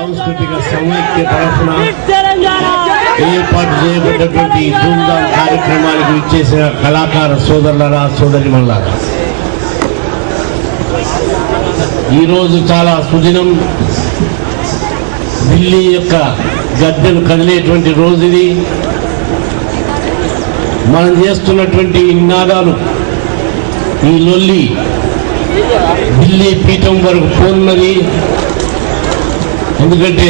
సాంస్కృతిక సమైక్య తరఫున ఏర్పాటు చేయబడ్డటువంటి ధూమ్ధాం కార్యక్రమానికి విచ్చేసిన కళాకార సోదరులరా సోదరిమణులారా, ఈరోజు చాలా సుదినం. ఢిల్లీ యొక్క గద్దెను కదిలేటువంటి రోజు ఇది. మనం చేస్తున్నటువంటి నినాదాలు, ఈ లొల్లి ఢిల్లీ పీఠం వరకు పోన్నది. ఎందుకంటే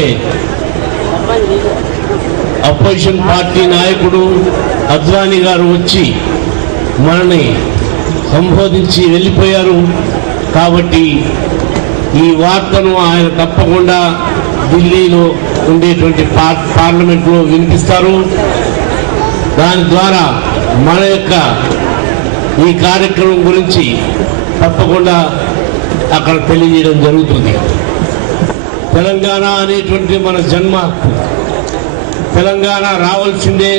అపోజిషన్ పార్టీ నాయకుడు అద్వానీ గారు వచ్చి మనని సంబోధించి వెళ్ళిపోయారు. కాబట్టి ఈ వార్తను ఆయన తప్పకుండా ఢిల్లీలో ఉండేటువంటి పార్లమెంట్లో వినిపిస్తారు. దాని ద్వారా మన యొక్క ఈ కార్యక్రమం గురించి తప్పకుండా అక్కడ తెలియజేయడం జరుగుతుంది. తెలంగాణ అనేటువంటి మన జన్మ హక్కు. తెలంగాణ రావాల్సిందే,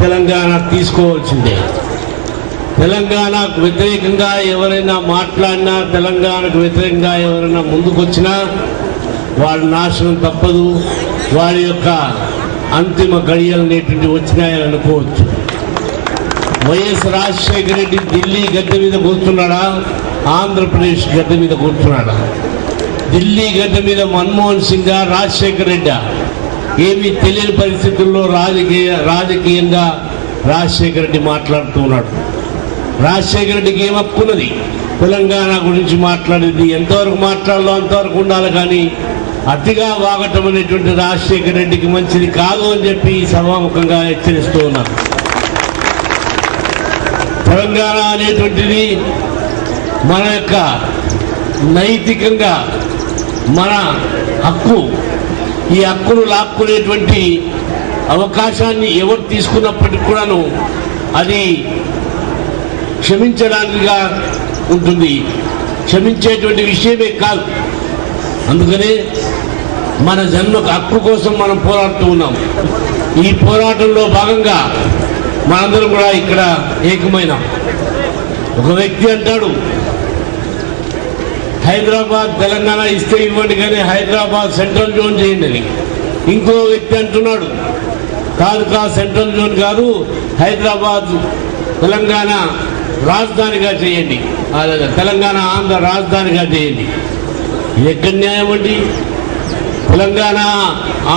తెలంగాణ తీసుకోవాల్సిందే. తెలంగాణకు వ్యతిరేకంగా ఎవరైనా మాట్లాడినా, తెలంగాణకు వ్యతిరేకంగా ఎవరైనా ముందుకొచ్చినా వాడి నాశనం తప్పదు. వాడి యొక్క అంతిమ గడియలు అనేటువంటి వచ్చినాయని అనుకోవచ్చు. వైఎస్ రాజశేఖర రెడ్డి ఢిల్లీ గద్దె మీద కూర్చున్నాడా, ఆంధ్రప్రదేశ్ గద్దె మీద కూర్చున్నాడా? ఢిల్లీ గడ్డ మీద మన్మోహన్ సింగ్, రాజశేఖర రెడ్డి ఏమీ తెలియని పరిస్థితుల్లో రాజకీయంగా రాజశేఖర రెడ్డి మాట్లాడుతూ ఉన్నాడు. రాజశేఖర రెడ్డికి ఏం హక్కున్నది తెలంగాణ గురించి మాట్లాడేది? ఎంతవరకు మాట్లాడాలో అంతవరకు ఉండాలి, కానీ అతిగా వాగటం అనేటువంటి రాజశేఖర రెడ్డికి మంచిది కాదు అని చెప్పి సభాముఖంగా హెచ్చరిస్తూ ఉన్నారు. తెలంగాణ అనేటువంటిది మన యొక్క నైతికంగా మన హక్కు. ఈ హక్కును లాక్కునేటువంటి అవకాశాన్ని ఎవరు తీసుకున్నప్పటికీ కూడాను అది క్షమించడానికిగా ఉంటుంది, క్షమించేటువంటి విషయమే కాదు. అందుకనే మన జన్మకు హక్కు కోసం మనం పోరాడుతూ ఉన్నాం. ఈ పోరాటంలో భాగంగా మనందరం కూడా ఇక్కడ ఏకమైనాం. ఒక వ్యక్తి అంటాడు, హైదరాబాద్ తెలంగాణ ఇస్తే ఇవ్వండి, కానీ హైదరాబాద్ సెంట్రల్ జోన్ చేయండి అని. ఇంకో వ్యక్తి అంటున్నాడు, కాదు సెంట్రల్ జోన్ కాదు, హైదరాబాద్ తెలంగాణ రాజధానిగా చేయండి, తెలంగాణ ఆంధ్ర రాజధానిగా చేయండి. ఇది ఎక్కడ న్యాయం అండి? తెలంగాణ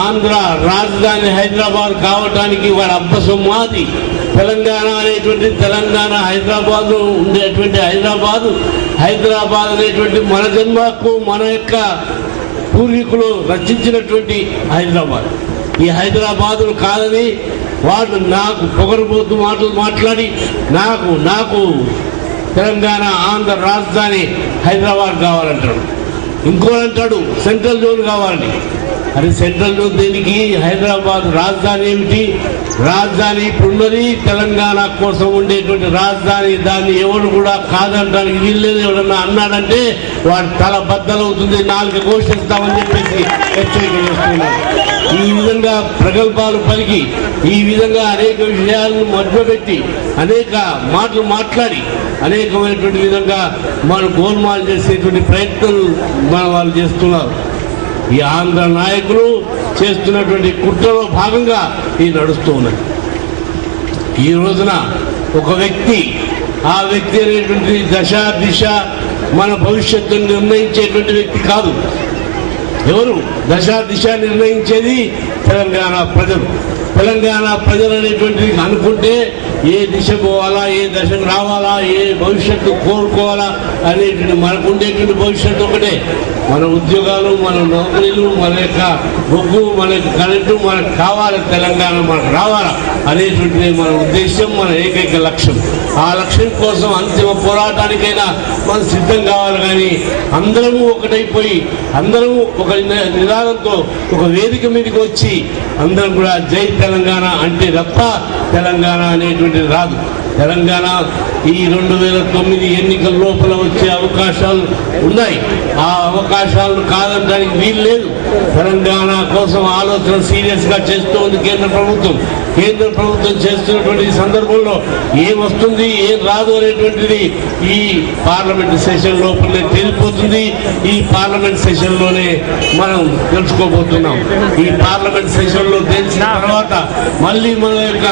ఆంధ్ర రాజధాని హైదరాబాద్ కావటానికి వాడు అబ్బసొమ్మాది. తెలంగాణ అనేటువంటి తెలంగాణ హైదరాబాద్ ఉండేటువంటి హైదరాబాద్ అనేటువంటి మన జన్మకు మన యొక్క పూర్వీకులు రచించినటువంటి హైదరాబాద్. ఈ హైదరాబాదును కాదని వాడు నాకు పొగరబోతు మాటలు మాట్లాడి నాకు తెలంగాణ ఆంధ్ర రాజధాని హైదరాబాద్ కావాలంటాడు. ఇంకోనంటాడు సెంట్రల్ జోన్ కావాలని. అది సెంట్రల్ జోన్ దేనికి? హైదరాబాద్ రాజధాని ఏమిటి? రాజధాని ఇప్పుడున్నది తెలంగాణ కోసం ఉండేటువంటి రాజధాని. దాన్ని ఎవరు కూడా కాదనడానికి వీల్లేదు. ఎవరన్నా అన్నాడంటే వాడు తల బద్దలవుతుంది, నాలుగు ఘోషిస్తామని చెప్పేసి హెచ్చరిక చేస్తున్నారు. ఈ విధంగా ప్రగల్భాలు పలికి, ఈ విధంగా అనేక విషయాలను మధ్యపెట్టి, అనేక మాటలు మాట్లాడి, అనేకమైనటువంటి విధంగా మనం గోల్మాల్ చేసేటువంటి ప్రయత్నాలు మన వాళ్ళు చేస్తున్నారు. ఈ ఆంధ్ర నాయకులు చేస్తున్నటువంటి కుట్రలో భాగంగా ఈ నడుస్తూ ఉన్నది. ఈ రోజున ఒక వ్యక్తి, ఆ వ్యక్తి అనేటువంటి దశ దిశ మన భవిష్యత్తును నిర్ణయించేటువంటి వ్యక్తి కాదు. ఎవరు దశ దిశ నిర్ణయించేది? తెలంగాణ ప్రజలు. తెలంగాణ ప్రజలు అనేటువంటిది అనుకుంటే ఏ దిశ పోవాలా, ఏ దశకు రావాలా, ఏ భవిష్యత్తు కోరుకోవాలా అనేటువంటి మనకు ఉండేటువంటి భవిష్యత్తు ఒకటే. మన ఉద్యోగాలు, మన నౌకరీలు, మన యొక్క బొగ్గు, మన యొక్క కరెంటు మనకు కావాలి, తెలంగాణ మనకు రావాలా అనేటువంటిది మన ఉద్దేశం, మన ఏకైక లక్ష్యం. ఆ లక్ష్యం కోసం అంతిమ పోరాటానికైనా మనం సిద్ధం కావాలి. కానీ అందరము ఒకటైపోయి, అందరము ఒక నినాదంతో ఒక వేదిక మీదకి వచ్చి అందరం కూడా జై తెలంగాణ అంటే తప్ప తెలంగాణ అనేటువంటిది రాదు. తెలంగాణ ఈ 2009 ఎన్నికల లోపల వచ్చే అవకాశాలు ఉన్నాయి. ఆ అవకాశాలను కాదనడానికి వీలు లేదు. తెలంగాణ కోసం ఆలోచన సీరియస్ గా చేస్తోంది కేంద్ర ప్రభుత్వం. కేంద్ర ప్రభుత్వం చేస్తున్నటువంటి సందర్భంలో ఏం వస్తుంది ఏం రాదు అనేటువంటిది ఈ పార్లమెంట్ సెషన్ లోపలనే తేలిపోతుంది. ఈ పార్లమెంట్ సెషన్ లోనే మనం తెలుసుకోబోతున్నాం. ఈ పార్లమెంట్ సెషన్ లో తెలిసిన తర్వాత మళ్ళీ మన యొక్క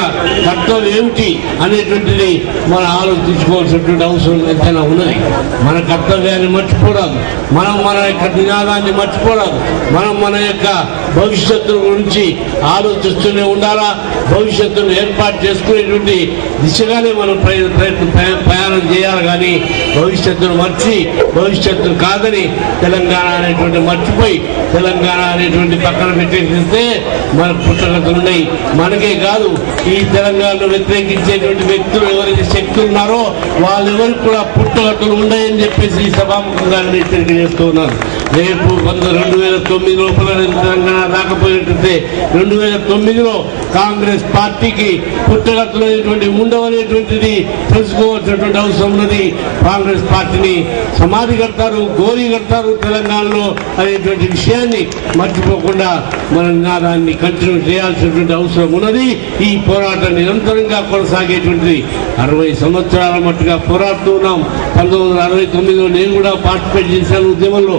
కర్తవ్యం ఏమిటి అనేటువంటిది మనం ఆలోచించుకోవాల్సినటువంటి అవసరం ఎంతైనా ఉన్నది. మన కర్తవ్యాన్ని మర్చిపోరాదు, మనం మన యొక్క నినాదాన్ని మర్చిపోరాదు, మనం మన యొక్క భవిష్యత్తు గురించి ఆలోచిస్తూనే ఉండాలా. భవిష్యత్తును ఏర్పాటు చేసుకునేటువంటి దిశగానే మనం ప్రయాణం చేయాలి. కానీ భవిష్యత్తును మర్చి భవిష్యత్తును కాదని తెలంగాణ అనేటువంటి మర్చిపోయి తెలంగాణ అనేటువంటి పక్కన పెట్టేస్తే మన పుట్టగతులు ఉన్నాయి. మనకే కాదు, ఈ తెలంగాణను వ్యతిరేకించేటువంటి వ్యక్తులు ఎవరైతే శక్తులు ఉన్నారో వాళ్ళెవరికి కూడా పుట్టగతులు ఉన్నాయని చెప్పేసి ఈ సభాముఖంగా హెచ్చరిక చేస్తూ ఉన్నారు. రేపు 2009 లోపల తెలంగాణ రాకపోయినట్లయితే 2009లో కాంగ్రెస్ పార్టీకి పుట్టగతులు అనేటువంటి ఉండవనేటువంటిది తెలుసుకోవాల్సినటువంటి అవసరం ఉన్నది. కాంగ్రెస్ పార్టీని సమాధి కడతారు, గోరీ కడతారు తెలంగాణలో అనేటువంటి విషయాన్ని మర్చిపోకుండా మన నినాదాన్ని కంటిన్యూ చేయాల్సినటువంటి అవసరం ఉన్నది. ఈ పోరాటం నిరంతరంగా కొనసాగేటువంటిది. 60 సంవత్సరాల మట్టుగా పోరాడుతూ ఉన్నాం. 1969లో నేను కూడా పార్టిసిపేట్ చేశాను ఉద్యమంలో.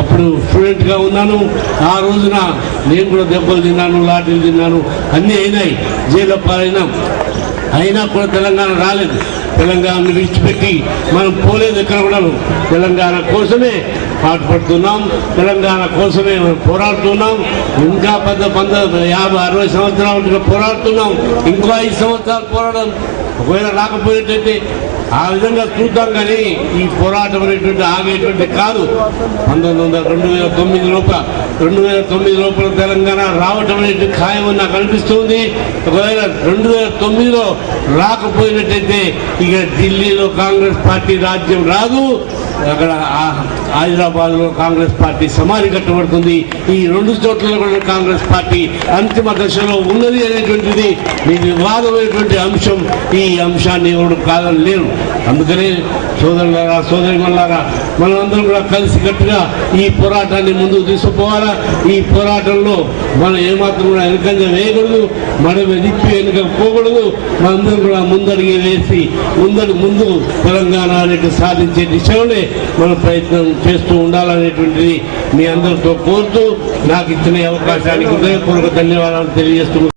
అప్పుడు స్టూడెంట్ గా ఉన్నాను. ఆ రోజున నేను కూడా దెబ్బలు తిన్నాను, లాఠీలు తిన్నాను, అన్నీ అయినాయి, జైల్లో పాలైనాం. అయినా కూడా తెలంగాణ రాలేదు. తెలంగాణను విడిచిపెట్టి మనం పోలేదు. ఎక్కడ కూడా తెలంగాణ కోసమే పాటుపడుతున్నాం, తెలంగాణ కోసమే పోరాడుతున్నాం. ఇంకా 50-60 సంవత్సరాలుగా పోరాడుతున్నాం. ఇంకో 5 సంవత్సరాలు పోరాడడం ఒకవేళ రాకపోయేటట్టే ఆ విధంగా చూద్దాం. కానీ ఈ పోరాటం అనేటువంటి ఆగేటువంటి కాదు. 2009 లోపల తెలంగాణ రావటం అనేది ఖాయమని నాకు అనిపిస్తుంది. ఒకవేళ 2009లో రాకపోయినట్టయితే ఇక ఢిల్లీలో కాంగ్రెస్ పార్టీ రాజ్యం రాదు, అక్కడ హైదరాబాద్ లో కాంగ్రెస్ పార్టీ సమాధి కట్టబడుతుంది. ఈ 2 చోట్ల కూడా కాంగ్రెస్ పార్టీ అంతిమ దశలో ఉన్నది అనేటువంటిది మీ వివాదమైనటువంటి అంశం. ఈ అంశాన్ని ఎవరు కాదని లేరు. అందుకనే సోదరులారా, సోదరిమణులారా, మనమందరం కూడా కలిసికట్టుగా ఈ పోరాటాన్ని ముందుకు తీసుకుపోవాలా. ఈ పోరాటంలో మనం ఏమాత్రం కూడా వెనుకంగా వేయకూడదు, మనం వెనక్కి వెనుక పోకూడదు. మనందరం కూడా ముందడిగి వేసి ముందు తెలంగాణ అనేది సాధించే దిశలోనే మనం ప్రయత్నం చేస్తూ ఉండాలనేటువంటిది మీ అందరితో కోరుతూ నాకు ఇచ్చిన అవకాశానికి హృదయపూర్వక ధన్యవాదాలు తెలియజేస్తున్నాను.